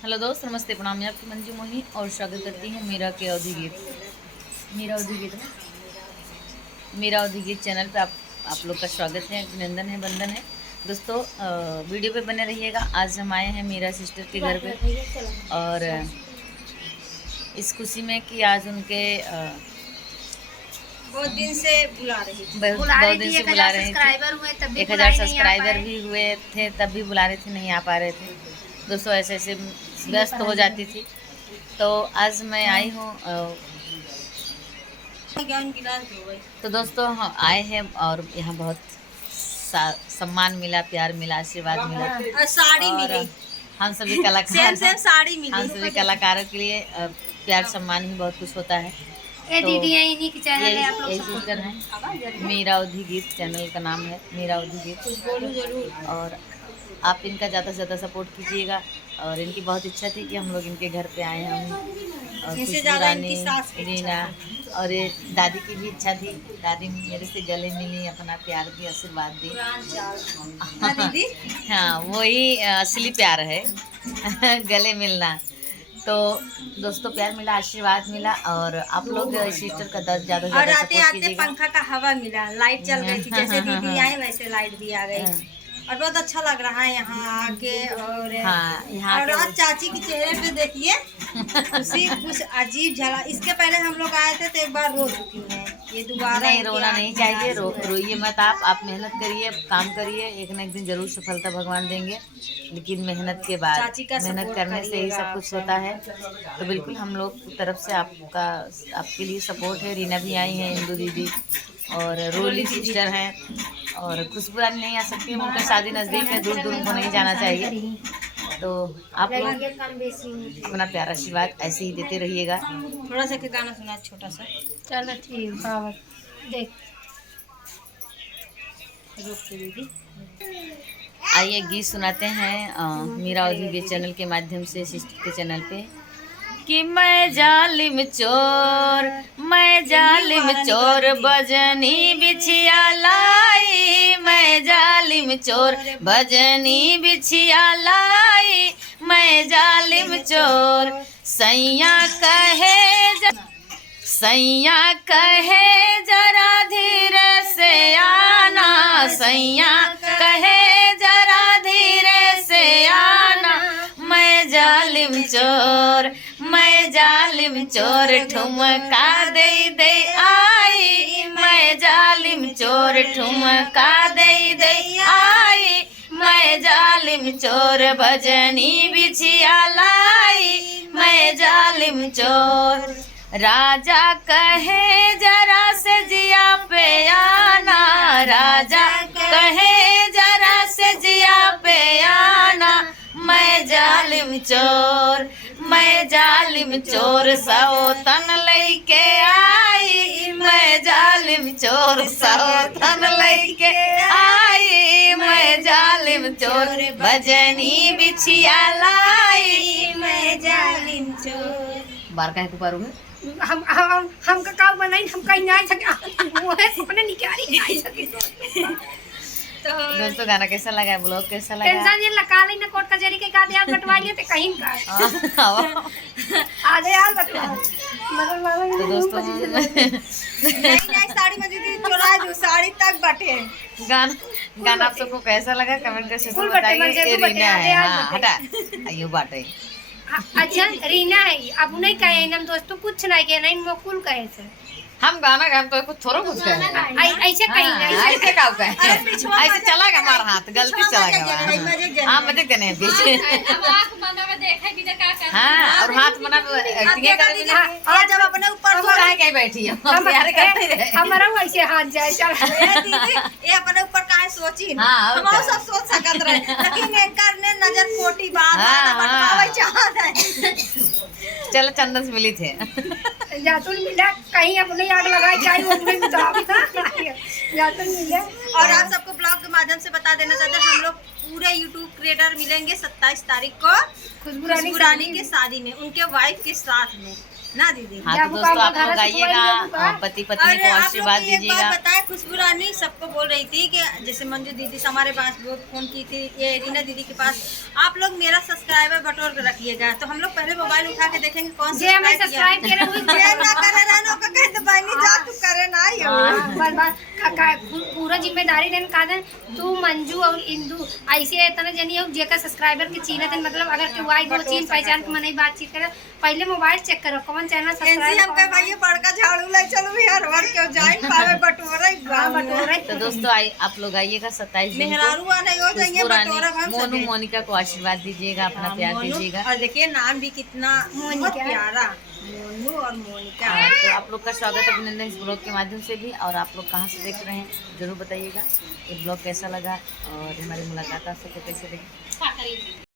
Hello दोस्त, नमस्ते, प्रणाम। मैं आपकी मंजू मोहिनी और स्वागत करती हूँ मीरा के अवधि गीत मीरा अवधि गीत चैनल पे आप लोग का स्वागत है, अभिनंदन है, वंदन है। दोस्तों वीडियो पे बने रहिएगा। आज हम आए हैं मीरा सिस्टर के घर पे और इस खुशी में कि आज उनके बहुत दिन से बुला रही थी। बहुत दिन से बुला रहे थे। 1000 सब्सक्राइबर भी हुए थे, तब भी बुला रहे थे, नहीं आ पा रहे थे। दोस्तों ऐसे ऐसे व्यस्त हो जाती थी, तो आज मैं आई हूँ। तो दोस्तों हम आए हैं और यहाँ बहुत सम्मान मिला, प्यार मिला, आशीर्वाद मिला, साड़ी मिली। हम सभी कलाकार साड़ी मिली। हम सभी कलाकारों के लिए प्यार सम्मान ही बहुत कुछ होता है। ये दीदी है, इन्हीं की चैनल है, आप लोग सिस्टर हैं। मीरा अवधि गीत चैनल का नाम है, मीरा अवधि गीत। जरूर और आप इनका ज़्यादा से ज़्यादा सपोर्ट कीजिएगा। और इनकी बहुत इच्छा थी कि हम लोग इनके घर पे आए हम, और खुशबू रानी, रीना और ये दादी की भी इच्छा थी। दादी मेरे से गले मिली, अपना प्यार दी, आशीर्वाद दी। दीदी हाँ, वही असली प्यार है गले मिलना। तो दोस्तों प्यार मिला, आशीर्वाद मिला, और आप लोग सिस्टर का ज़्यादा से ज़्यादा सपोर्ट कीजिएगा। पंखा का हवा मिला, लाइट चल गई थी, जैसे दीदी आए वैसे लाइट भी आ गई और बहुत अच्छा लग रहा है यहाँ आके। और यहाँ और आज चाची के चेहरे पे देखिए खुशी, कुछ अजीब झलक। इसके पहले हम लोग आए थे तो एक बार रो चुकी हैं, ये दोबारा नहीं, रोना नहीं चाहिए। रोइए मत। आप मेहनत करिए, काम करिए, एक न एक दिन जरूर सफलता भगवान देंगे। लेकिन मेहनत के बाद, मेहनत करने से ही सब कुछ होता है। तो बिल्कुल हम लोग की तरफ से आपके लिए सपोर्ट है। रीना भी आई हैं, इंदू दीदी और रोली सिस्टर हैं, और खुशबू रानी नहीं आ सकती, उनका शादी नज़दीक है, दूर दूर उनको नहीं जाना चाहिए। तो आप लोग अपना प्यार आशीर्वाद ऐसे ही देते रहिएगा। थोड़ा सा गाना सुना, छोटा सा। चलो ठीक है, देख दीदी। आइए गीत सुनाते हैं मीरा अवधि गीत चैनल के माध्यम से, सिस्टर के चैनल पे। कि मैं जालिम चोर भजनी बिछिया लाई, मैं जालिम चोर भजनी बिछिया लाई, मैं जालिम चोर। सैया कहे जरा धीरे से आना, सैया कहे जरा धीरे से आना, मैं जालिम चोर ठुमका दे आई, मैं जालिम चोर ठुमका दे आई, मैं जालिम चोर भजनी बिछिया लाई, मैं जालिम चोर। राजा कहे जरा से जिया पे आना, राजा कहे जरा से जिया पे आना, मैं जालिम चोर सौतन लेके आई, मैं जालिम चोर सौतन लेके आई, मैं जालिम चोर भजनी बिछिया लाई, मैं जालिम चोर। बार का है पुकारूंगा हमका का बनाई, हम कहीं नहीं सके, वो है सपने निकाली नहीं सके। तो दोस्तों गाना कैसा लगा, ब्लॉग कैसा लगा? टेंशन ये लगा ली ना, कोर्ट कचहरी के कागज याद बंटवाइए तो कहीं का आधे याद बंटवा। तो दोस्तों नई साड़ी में दीदी चुरा दो, साड़ी तक बटे। गाना आप सबको कैसा लगा कमेंट करके जरूर बताइए। रीना है, हाँ हटा आइयो बाटे। अच्छा रीना है, अब नहीं कहे हम दोस्तों, कुछ नहीं कहे, नहीं मोकुल कहे से हम गाना गाए तो कुछ थोड़ा कुछ कहे, ऐसे कहीं ऐसे का कहे, ऐसे चला गया हमारा हाथ, गलती चला गया। हाँ मजे करने हैं पीछे। हाँ और हाथ मना एक्टिंग कर, और जब अपने ऊपर काहे कहीं बैठी हो, प्यार करते रहे हमारा वैसे हाथ जाए चल दीदी, ये अपने ऊपर काहे सोची। हाँ हम सब सोच सकत रहे, लेकिन एंकर ने नजर कोटी बात ना बटवावे चाहत है। चलो चंदन से मिली थे, जातुन मिला, कहीं अपने आग लगाई चाहिए वो अपने जातुन मिले। और आप सबको ब्लॉग के माध्यम से बता देना चाहते हैं, हम लोग पूरे यूट्यूब क्रिएटर मिलेंगे 27 तारीख को खुशबू रानी के शादी में, उनके वाइफ के साथ में। ना दीदी। हाँ तो दोस्तों आप लोग आइएगा, पति पत्नी को आशीर्वाद दीजिएगा। बताए खुशबू रानी सबको बोल रही थी कि जैसे मंजू दीदी से हमारे पास फोन की थी, ये रीना दीदी के पास, आप लोग मेरा सब्सक्राइबर बटोर कर रखिएगा। तो हम लोग पहले मोबाइल उठा के देखेंगे कौन सा सब्सक्राइब करे ना करे ना कहते बहनी जा तू करे ना पूरा जिम्मेदारी देन का देन तू मंजू और इंदू ऐसे इतना जनी हो जेका सब्सक्राइबर के चीन देन मतलब अगर के वाई दो चीन पहचान के मने बातचीत करे पहले मोबाइल चेक करो कौन चैनल सब्सक्राइब हम कह भाई बड़का झाड़ू ले चलो यार हर के जाई पावे बटोरा। तो दोस्तों आप लोग आइएगा 27 जून मेहरारूआ नहीं हो जाएंगे बटोरा हम मोनू मोनिका को आशीर्वाद दीजिएगा, अपना प्यार दीजिएगा। और देखिए नाम भी कितना प्यारा, मोनू और मोनिका। तो आप लोग का स्वागत है अभिनंदन इस ब्लॉग के माध्यम से भी। और आप लोग कहाँ से देख रहे हैं जरूर बताइएगा। ये ब्लॉग कैसा लगा और हमारी मुलाकात आपसे कैसे लगी।